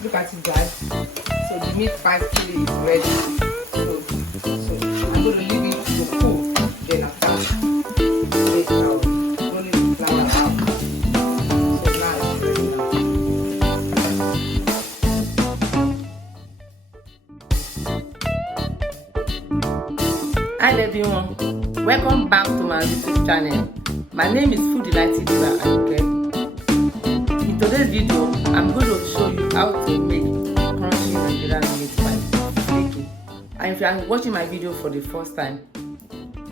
Look at it, guys. So the meat pastry is ready. So I'm going to leave it to cool. Then after, rolling the flour out. So now it's ready now. Hi everyone, welcome back to my YouTube channel. My name is Food Delight Ayinke. In today's video, I'm going to show you how to make crunchy Nigerian meat pie. And if you are watching my video for the first time,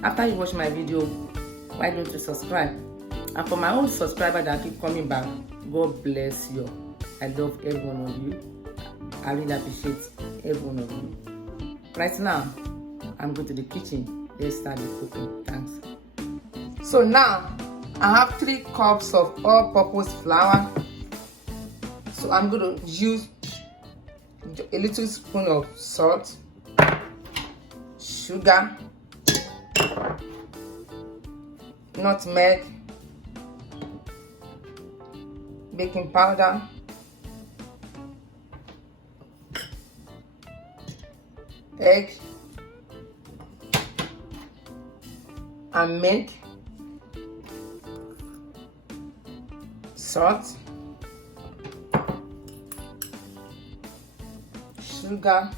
after you watch my video, why don't you subscribe? And for my own subscribers that keep coming back, God bless you. I love every one of you. I really appreciate every one of you. Right now, I'm going to the kitchen. Let's start the cooking. Thanks. So now, I have 3 cups of all-purpose flour. So I'm going to use a little spoon of salt, sugar, nutmeg, baking powder, egg, and milk, salt, sugar,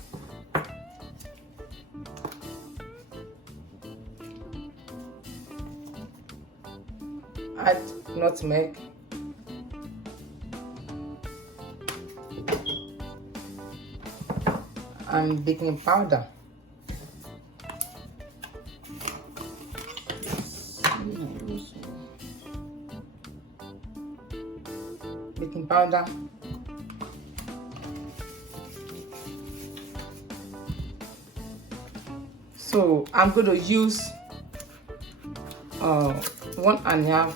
add nutmeg, and baking powder. Baking powder, so I'm going to use 1.5.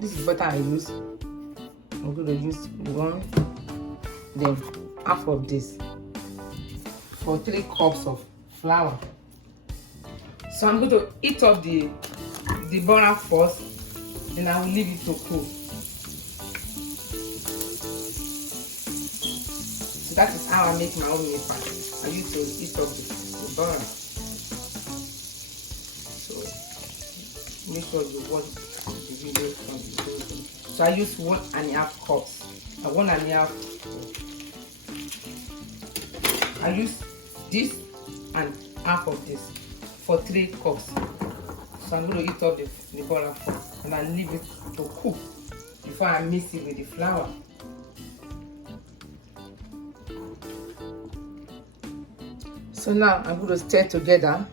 This is butter I use. I'm going to use 1, then half of this for 3 cups of flour. So I'm going to heat up the butter first, then I will leave it to cool. So that is how I make my own meat pie. I used to heat up the butter. So make sure you watch the video from the beginning. So I use 1.5 cups. 1.5. I use this and half of this for 3 cups. So I'm going to heat up the butter first, and I leave it to cook before I mix it with the flour. So now I'm going to stir together.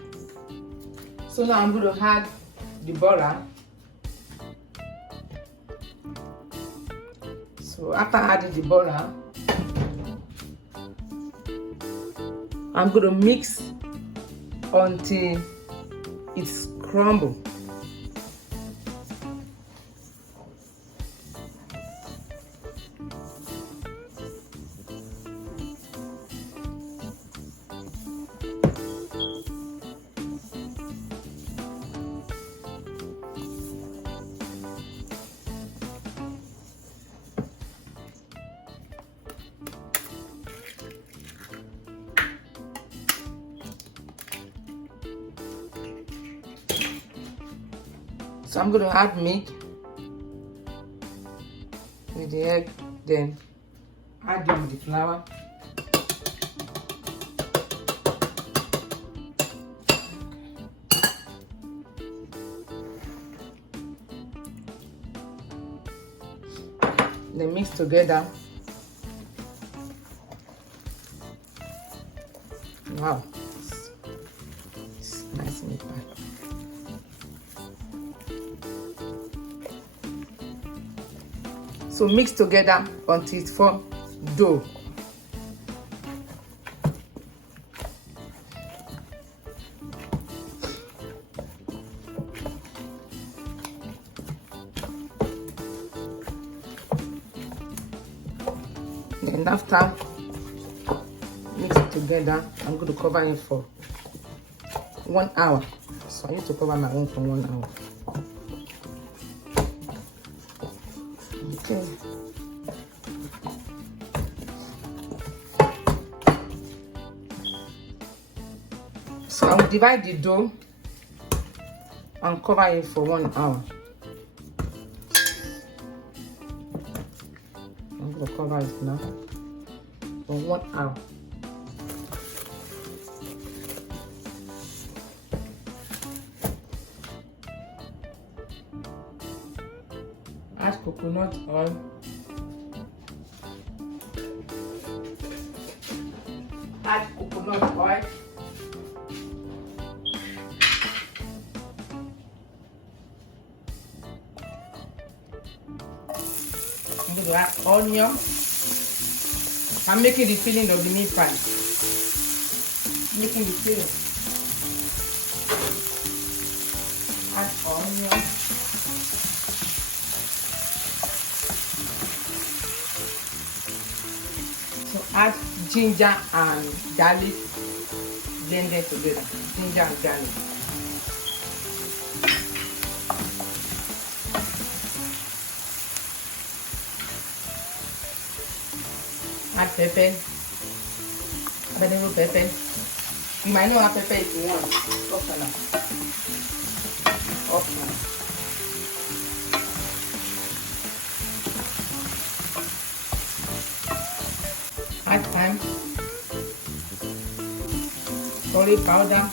So now I'm going to add the butter. So after adding the butter, I'm going to mix until it's crumble. So I'm going to add milk with the egg, then add it with the flour. Then mix together. Wow, it's nice meat pie. So mix together until it forms dough. And after mix it together, I'm going to cover it for 1 hour. So I need to cover my own for 1 hour. Okay. So I will divide the dough and cover it for 1 hour. I'm going to cover it now for 1 hour. Add coconut oil. Add coconut oil. I'm going to add onion. I'm making the filling of the meat pie. Making the filling. Add onion. So add ginger and garlic blended together. Ginger and garlic. Add pepper, habanero pepper. You might not have pepper if you want. Optional. Optional. Add thyme, curry powder,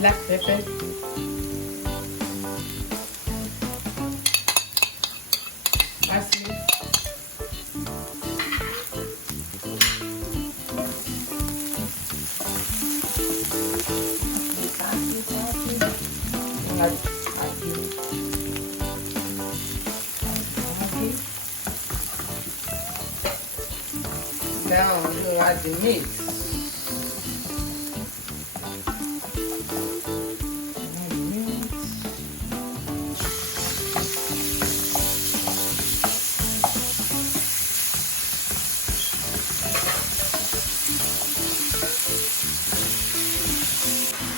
black pepper, parsley, now you add the meat.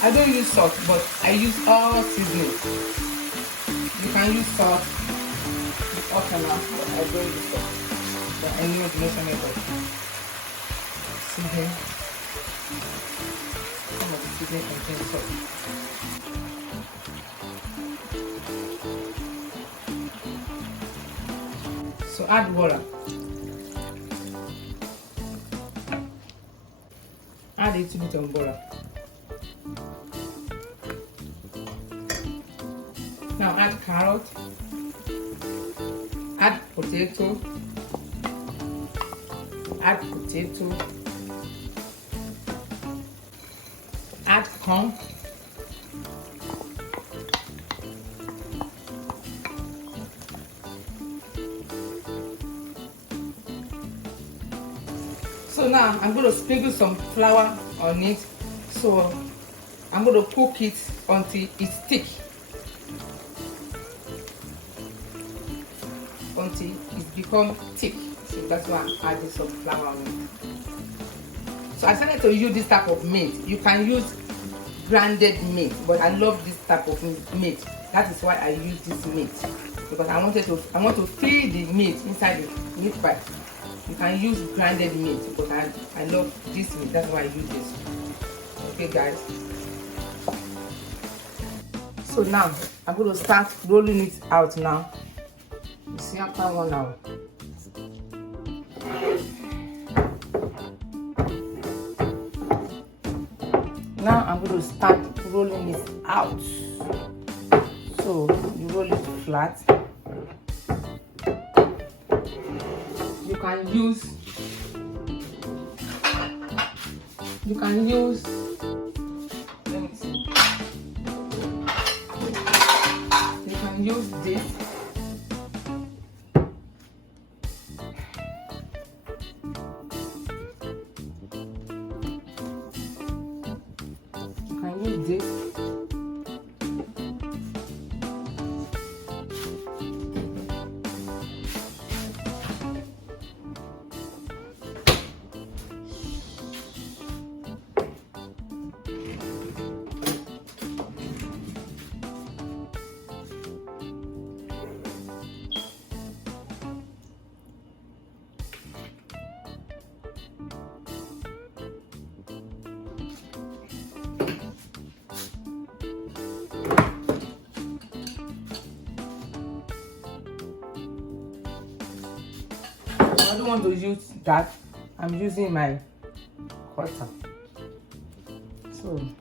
I don't use salt, but I use all seasoning. You can use salt, it's optional, but I don't use salt. But I know the measurement of seasoning. Some of the seasoning contains salt. So add water. Add a little bit of water. Now add carrot, add potato, add corn, so now I'm going to sprinkle some flour on it. So I'm going to cook it until it's thick. Until it becomes thick. So that's why I'm adding some flour on it. So I decided to use this type of meat. You can use grounded meat, but I love this type of meat. That is why I use this meat, because I want to feed the meat inside the meat pie. You can use grounded meat, but I love this meat. That's why I use this. Okay, guys. So now I'm going to start rolling it out now. You see, after 1 hour. Now I'm going to start rolling it out. So you roll it flat. You can use let me see. You can use this. Use this. I don't want to use that. I'm using my cutter. So you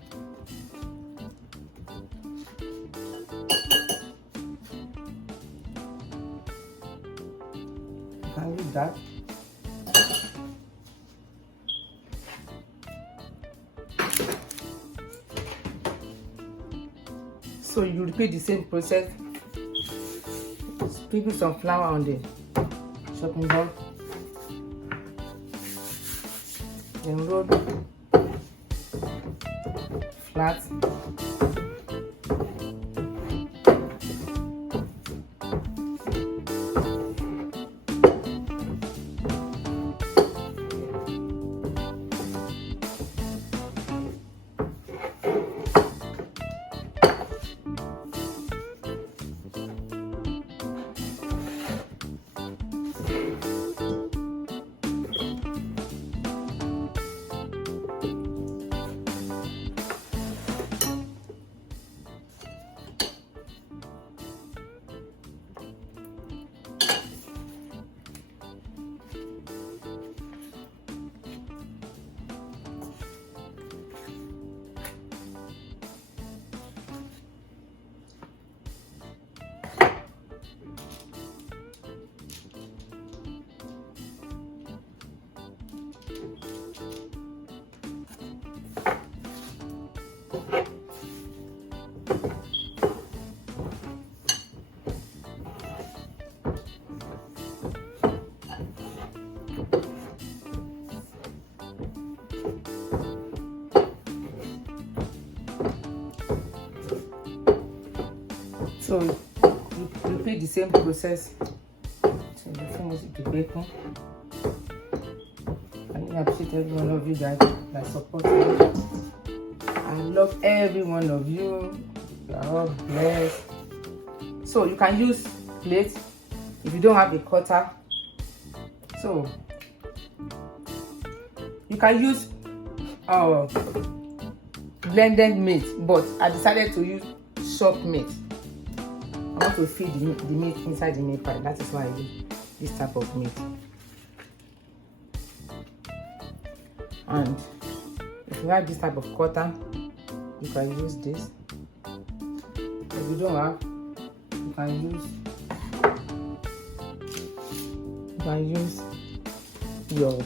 can use that. So you repeat the same process. Sprinkle some flour on the chopping board. Then roll flat. So you repeat the same process till you finish the baking. I really appreciate every one of you guys that support me. I love every one of you. You are all blessed. So you can use plate if you don't have a cutter. So you can use blended meat, but I decided to use chopped meat. I want to feed the meat inside the meat pie. That is why I use this type of meat. And if you have this type of cutter, you can use this. If you don't have, you can use your